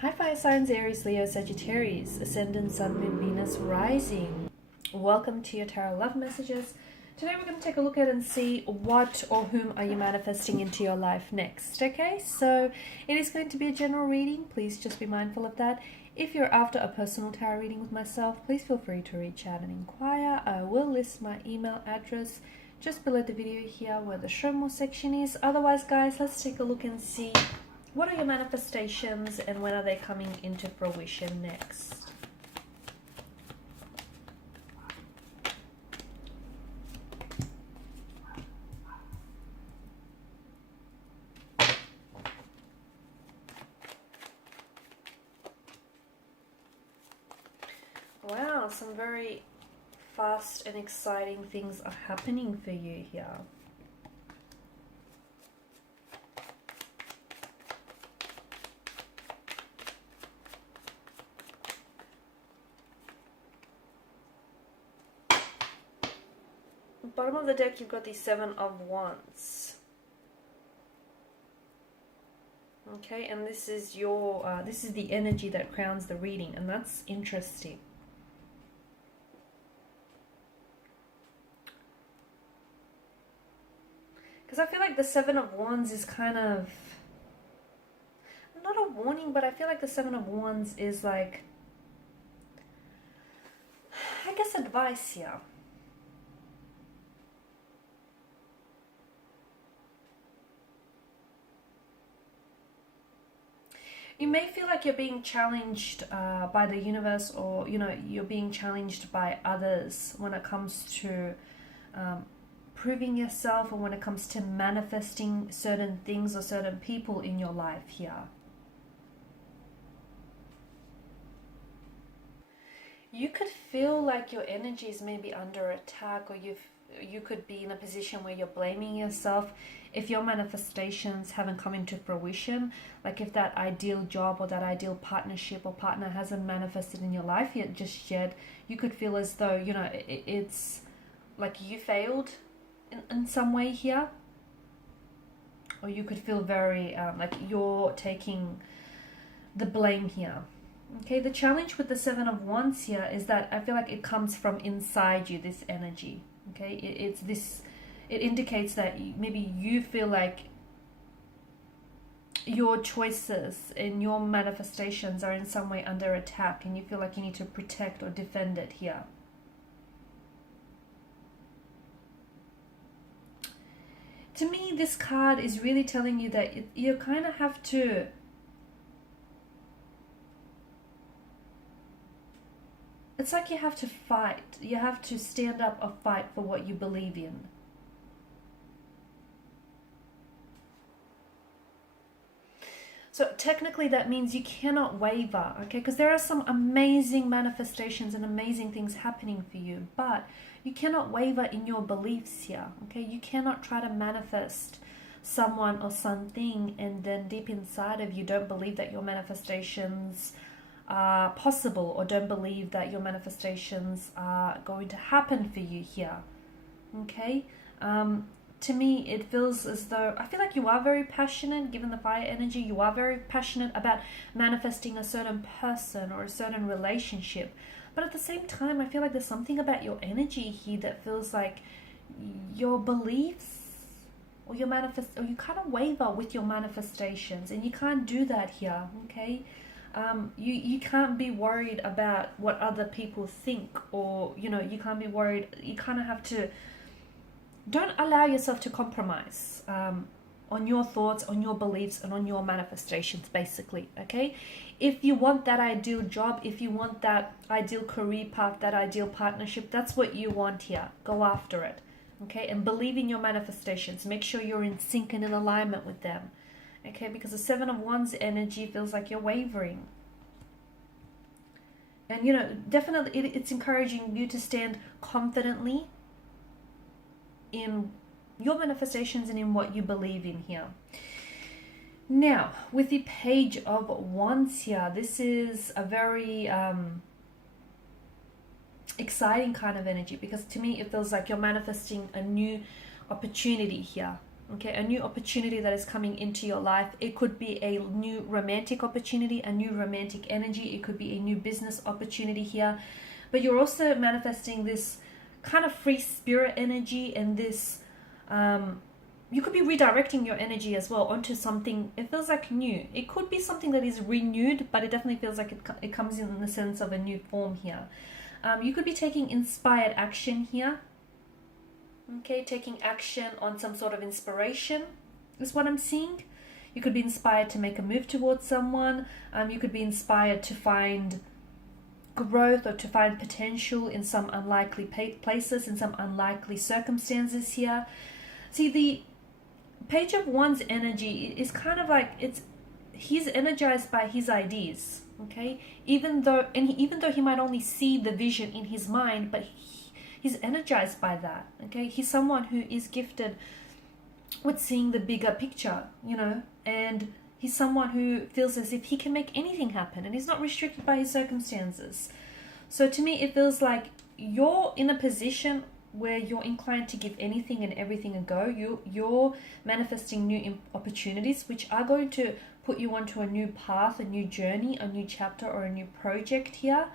Hi fire signs, Aries, Leo, Sagittarius, Ascendant, Sun, Moon, Venus, Rising. Welcome to your tarot love messages. Today we're going to take a look at and see what or whom are you manifesting into your life next. Okay, so it is going to be a general reading. Please just be mindful of that. If you're after a personal tarot reading with myself, please feel free to reach out and inquire. I will list my email address just below the video here where the show more section is. Otherwise, guys, let's take a look and see what are your manifestations and when are they coming into fruition next. Wow, some very fast and exciting things are happening for you here. Bottom of the deck, you've got the Seven of Wands. Okay, and this is your this is the energy that crowns the reading, and that's interesting. Because I feel like the Seven of Wands is kind of not a warning, but I feel like the Seven of Wands is like, I guess, advice here. You may feel like you're being challenged by the universe, or you're being challenged by others when it comes to proving yourself, or when it comes to manifesting certain things or certain people in your life here. You could feel like your energy is maybe under attack, or you could be in a position where you're blaming yourself if your manifestations haven't come into fruition. Like if that ideal job or that ideal partnership or partner hasn't manifested in your life yet, you could feel as though, it's like you failed in some way here. Or you could feel very like you're taking the blame here. Okay, the challenge with the Seven of Wands here is that I feel like it comes from inside you, this energy. Okay, it indicates that maybe you feel like your choices and your manifestations are in some way under attack, and you feel like you need to protect or defend it here. To me, this card is really telling you that you kind of have to it's like you have to fight. You have to stand up or fight for what you believe in. So technically that means you cannot waver, okay? Because there are some amazing manifestations and amazing things happening for you, but you cannot waver in your beliefs here, okay? You cannot try to manifest someone or something and then deep inside of you don't believe that your manifestations are possible, or don't believe that your manifestations are going to happen for you here. Okay, to me it feels as though I feel like you are very passionate. Given the fire energy, you are very passionate about manifesting a certain person or a certain relationship, but at the same time I feel like there's something about your energy here that feels like your beliefs or you kind of waver with your manifestations, and you can't do that here. Okay, you can't be worried about what other people think, or you can't be worried. You kind of have to, don't allow yourself to compromise on your thoughts, on your beliefs, and on your manifestations, basically. Okay, if you want that ideal job, if you want that ideal career path, that ideal partnership, that's what you want here, go after it. Okay, and believe in your manifestations. Make sure you're in sync and in alignment with them. Okay, because the Seven of Wands energy feels like you're wavering. And definitely it's encouraging you to stand confidently in your manifestations and in what you believe in here. Now, with the Page of Wands here, this is a very exciting kind of energy, because to me it feels like you're manifesting a new opportunity here. Okay, a new opportunity that is coming into your life. It could be a new romantic opportunity, a new romantic energy. It could be a new business opportunity here. But you're also manifesting this kind of free spirit energy, and this, you could be redirecting your energy as well onto something. It feels like new. It could be something that is renewed, but it definitely feels like it comes in the sense of a new form here. You could be taking inspired action here. Okay, taking action on some sort of inspiration is what I'm seeing. You could be inspired to make a move towards someone. You could be inspired to find growth or to find potential in some unlikely places, in some unlikely circumstances here. See, the Page of Wands energy is kind of like, he's energized by his ideas. Okay, even though he might only see the vision in his mind, but he's energized by that. Okay, he's someone who is gifted with seeing the bigger picture, you know, and he's someone who feels as if he can make anything happen, and he's not restricted by his circumstances. So to me, it feels like you're in a position where you're inclined to give anything and everything a go. You're manifesting new opportunities, which are going to put you onto a new path, a new journey, a new chapter, or a new project here.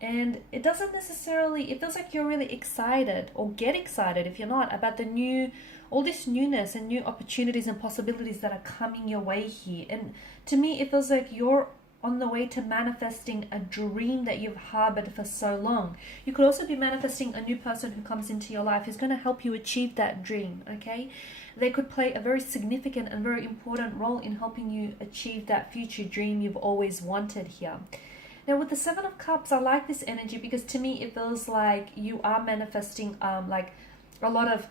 And it doesn't necessarily, it feels like you're really excited, or get excited if you're not, about the new, all this newness and new opportunities and possibilities that are coming your way here. And to me, it feels like you're on the way to manifesting a dream that you've harbored for so long. You could also be manifesting a new person who comes into your life who's going to help you achieve that dream, okay? They could play a very significant and very important role in helping you achieve that future dream you've always wanted here. Now, with the Seven of Cups, I like this energy because to me, it feels like you are manifesting like a lot of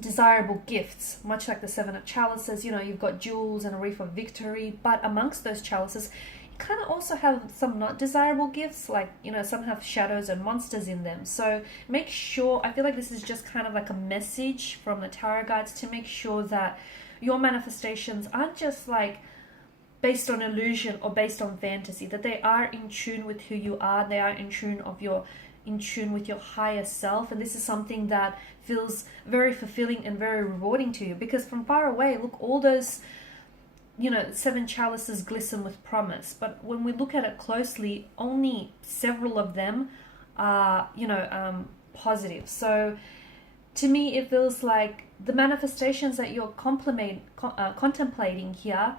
desirable gifts, much like the Seven of Chalices. You know, you've got jewels and a wreath of victory, but amongst those chalices, you kind of also have some not desirable gifts, like, you know, some have shadows and monsters in them. So make sure, I feel like this is just kind of like a message from the tarot guides to make sure that your manifestations aren't just like based on illusion or based on fantasy, that they are in tune with who you are, they are in tune with your higher self. And this is something that feels very fulfilling and very rewarding to you, because from far away, look, all those, you know, seven chalices glisten with promise, but when we look at it closely, only several of them are, you know, positive. So to me, it feels like the manifestations that you're contemplating here,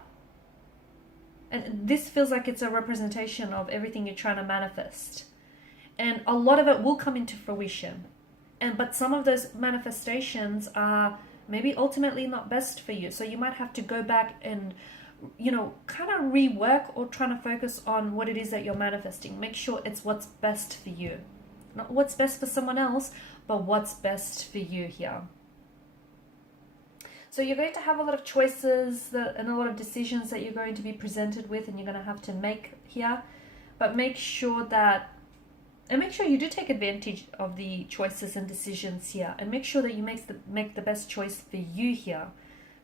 and this feels like it's a representation of everything you're trying to manifest. And a lot of it will come into fruition. But some of those manifestations are maybe ultimately not best for you. So you might have to go back and, you know, kind of rework or trying to focus on what it is that you're manifesting. Make sure it's what's best for you. Not what's best for someone else, but what's best for you here. So you're going to have a lot of choices and a lot of decisions that you're going to be presented with, and you're going to have to make here. But make sure you do take advantage of the choices and decisions here, and make sure that you make the best choice for you here,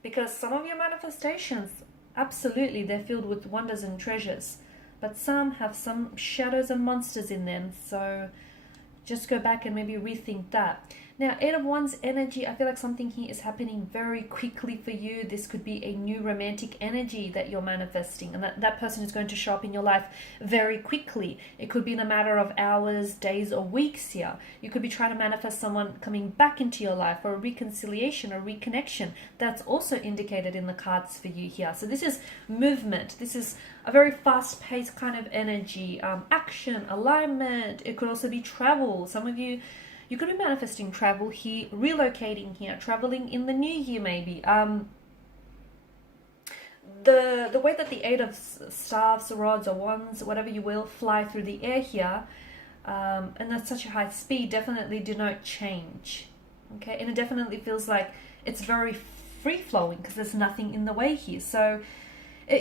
because some of your manifestations, absolutely, they're filled with wonders and treasures, but some have some shadows and monsters in them. So just go back and maybe rethink that. Now, Eight of Wands energy, I feel like something here is happening very quickly for you. This could be a new romantic energy that you're manifesting, and that person is going to show up in your life very quickly. It could be in a matter of hours, days, or weeks here. You could be trying to manifest someone coming back into your life, or a reconciliation or reconnection. That's also indicated in the cards for you here. So this is movement. This is a very fast-paced kind of energy, action, alignment. It could also be travel. Some of you could be manifesting travel here, relocating here, traveling in the new year maybe. The way that the Eight of Staves, rods, or wands, whatever you will, fly through the air here, and that's such a high speed, definitely denote change. Okay, and it definitely feels like it's very free-flowing because there's nothing in the way here. So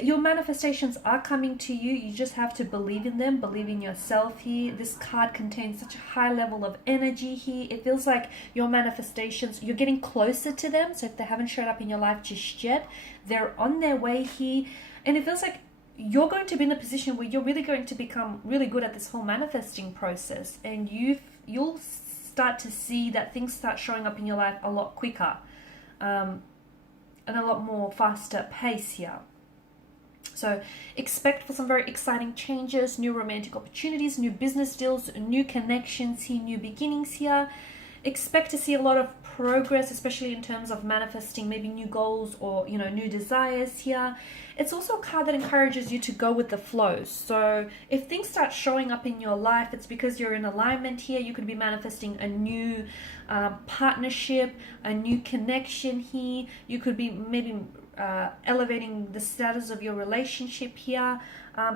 your manifestations are coming to you. You just have to believe in them, believe in yourself here. This card contains such a high level of energy here. It feels like your manifestations, you're getting closer to them. So if they haven't showed up in your life just yet, they're on their way here. And it feels like you're going to be in a position where you're really going to become really good at this whole manifesting process. And you'll start to see that things start showing up in your life a lot quicker. and a lot more faster pace here. So expect for some very exciting changes, new romantic opportunities, new business deals, new connections here, new beginnings here. Expect to see a lot of progress, especially in terms of manifesting maybe new goals or, you know, new desires here. It's also a card that encourages you to go with the flow. So if things start showing up in your life, it's because you're in alignment here. You could be manifesting a new partnership, a new connection here. You could be maybe elevating the status of your relationship here.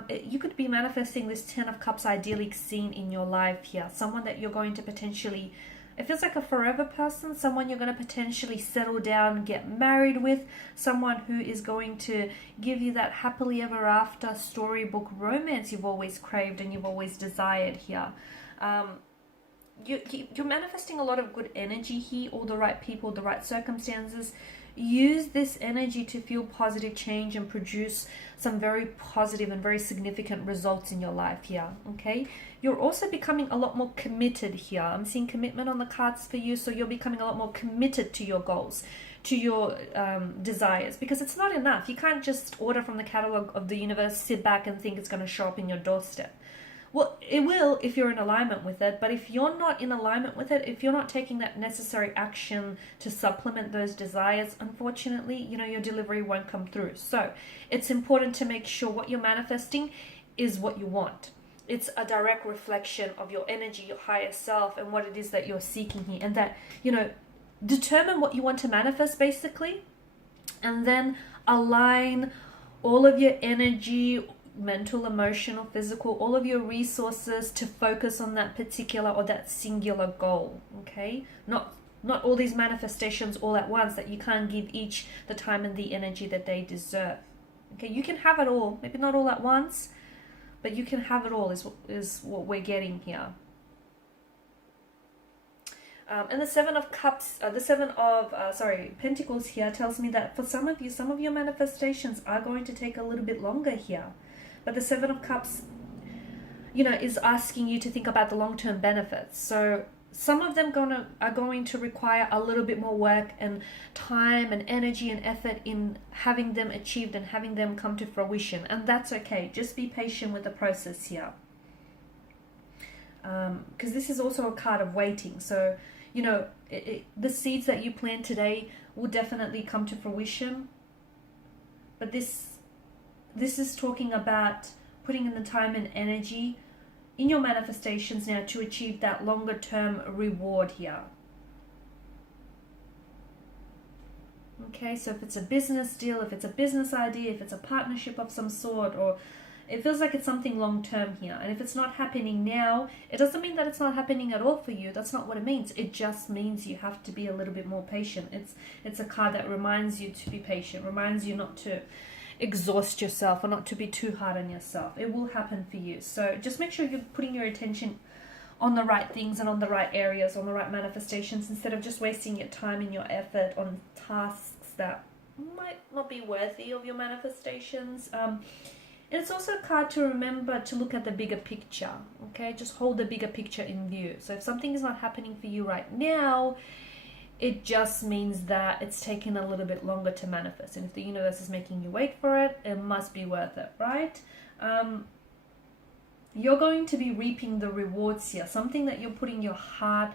You could be manifesting this 10 of Cups idyllic scene in your life here. Someone that you're going to potentially, it feels like a forever person, someone you're going to potentially settle down, get married with, someone who is going to give you that happily ever after storybook romance you've always craved and you've always desired here. You're manifesting a lot of good energy here, all the right people, the right circumstances. Use this energy to feel positive change and produce some very positive and very significant results in your life here, okay? You're also becoming a lot more committed here. I'm seeing commitment on the cards for you, so you're becoming a lot more committed to your goals, to your desires, because it's not enough. You can't just order from the catalog of the universe, sit back and think it's going to show up in your doorstep. Well, it will if you're in alignment with it, but if you're not in alignment with it, if you're not taking that necessary action to supplement those desires, unfortunately, you know, your delivery won't come through. So it's important to make sure what you're manifesting is what you want. It's a direct reflection of your energy, your higher self, and what it is that you're seeking here. And that, you know, determine what you want to manifest basically, and then align all of your energy, mental, emotional, physical, all of your resources to focus on that particular or that singular goal, okay? Not all these manifestations all at once, that you can't give each the time and the energy that they deserve, okay? You can have it all, maybe not all at once, but you can have it all is what we're getting here. And the Seven of Cups, Pentacles here tells me that for some of you, some of your manifestations are going to take a little bit longer here. But the Seven of Cups, you know, is asking you to think about the long-term benefits. So some of them are going to require a little bit more work and time and energy and effort in having them achieved and having them come to fruition. And that's okay. Just be patient with the process here. Because this is also a card of waiting. So, you know, the seeds that you plant today will definitely come to fruition. But this is talking about putting in the time and energy in your manifestations now to achieve that longer term reward here. Okay, so if it's a business deal, if it's a business idea, if it's a partnership of some sort, or it feels like it's something long term here. And if it's not happening now, it doesn't mean that it's not happening at all for you. That's not what it means. It just means you have to be a little bit more patient. It's a card that reminds you to be patient, reminds you not to exhaust yourself or not to be too hard on yourself. It will happen for you. So just make sure you're putting your attention on the right things and on the right areas, on the right manifestations, instead of just wasting your time and your effort on tasks that might not be worthy of your manifestations. It's also a card to remember to look at the bigger picture, okay? Just hold the bigger picture in view. So if something is not happening for you right now, it just means that it's taking a little bit longer to manifest. And if the universe is making you wait for it, it must be worth it, right? You're going to be reaping the rewards here. Something that you're putting your heart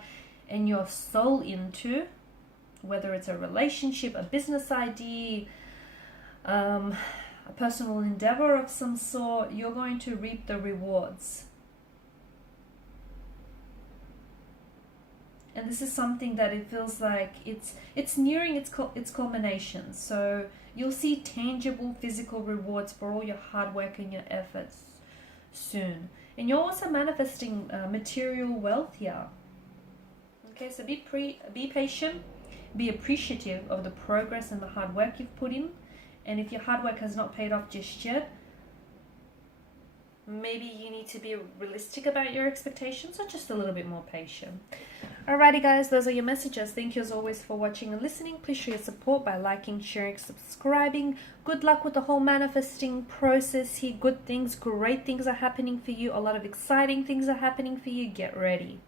and your soul into, whether it's a relationship, a business idea, a personal endeavor of some sort, you're going to reap the rewards. And this is something that it feels like it's nearing its culmination. So you'll see tangible physical rewards for all your hard work and your efforts soon. And you're also manifesting material wealth here. Okay, so be patient, be appreciative of the progress and the hard work you've put in. And if your hard work has not paid off just yet, maybe you need to be realistic about your expectations or just a little bit more patient. Alrighty guys, those are your messages. Thank you as always for watching and listening. Please show your support by liking, sharing, subscribing. Good luck with the whole manifesting process here. Good things, great things are happening for you. A lot of exciting things are happening for you. Get ready.